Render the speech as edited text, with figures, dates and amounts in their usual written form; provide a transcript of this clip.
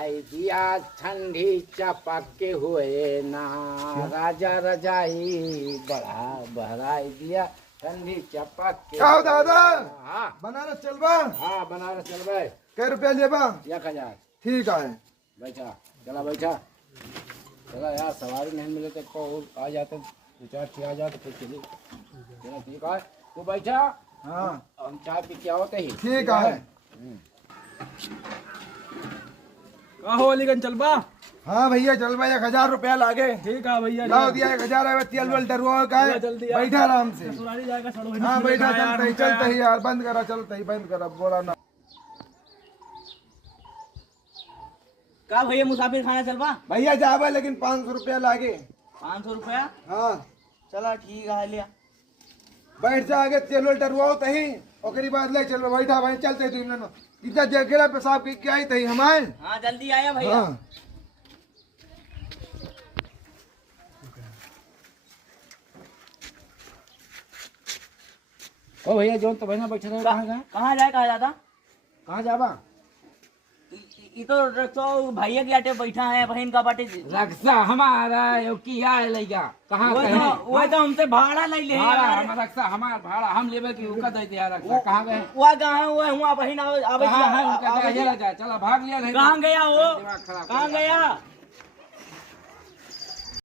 आई दिया ठंडी चपक के हुए ना राजा रजाई बड़ा बहराई दिया ठंडी चपक के। क्या हो दादा? हाँ बनारस चलबा? हाँ बनारस चल भाई। कै रुपया लेबा? 1000। ठीक है। बैठा चला बैठा चला यार, सवारी नहीं मिले तो को आ जाते, 2-4 आ जाते फिर चली। चला ठीक है तू बैठा, हाँ हम चाय पी के आओते ही। ठीक है। कहो अलीगंज चलबा? हाँ भैया चलबा, 1000 रुपया लागे। ठीक है भैया। लाओ दिया 1000 है, तेल वेल डरवा का है। जल्दी आ। बैठा आराम से। ससुराली जाएगा सड़ो। हाँ बैठा, चलते ही यार, बंद करा, चलते ही बंद करा, बोला ना। का भैया मुसाफिर खाना चलबा? भैया जाबा लेकिन 500 रुपया लागे। 500 रुपया? हाँ चला ठीक है लिया। बैठ जा आगे, तेल वेल डरवाओ तही, ओकरी बाद ले चल बैठा भाई, चलते तुम लोग इतना जगह पेशाब की क्या ही तही हमारे। हाँ जल्दी आया भैया। हाँ ओ भैया जो तो बहना बैठा रहे, कहाँ गए? कहाँ जाए कहा जाता? कहाँ जाबा? ये तो भैया के आटे बैठा है, बहन का बाटे। रक्षा हमारा यो किया है लइका, कहाँ गए? वो तो हमसे भाड़ा नहीं ले। भाड़ा हम रक्षा हमार भाड़ा हम लेबे की उका दे दिया रक्षा। कहाँ गए? वो कहाँ हुआ हुआ बहन आवे कहाँ है उनका? चला भाग लिया नहीं? कहाँ गया वो? दिमाग खराब कहाँ कर गया?